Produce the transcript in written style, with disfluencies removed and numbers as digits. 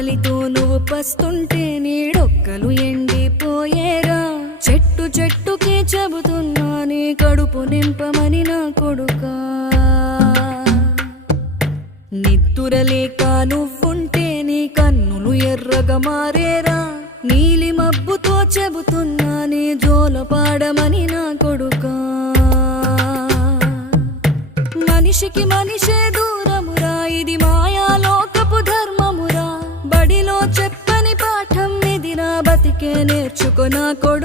ఆకలితో నువ్వు పస్తుంటే నీడొక్కలు ఎండిపోయేరా. చెట్టు చెట్టుకే చెబుతున్నా నీ కడుపు నింపమని నా కొడుకా. నిద్దురలేక నువ్వుంటే నీ కన్నులు ఎర్రగా మారేరా. నీలి మబ్బుతో చెబుతున్నా నీ జోలపాడమని నా కొడుకా. మనిషికి మనిషే దూరమురా, ఇది మాయాలోకపు ధర్మమురా. బడిలో చెప్పని పాఠం ఇదిరా, బతికే నేర్చుకో నా కొడుకా.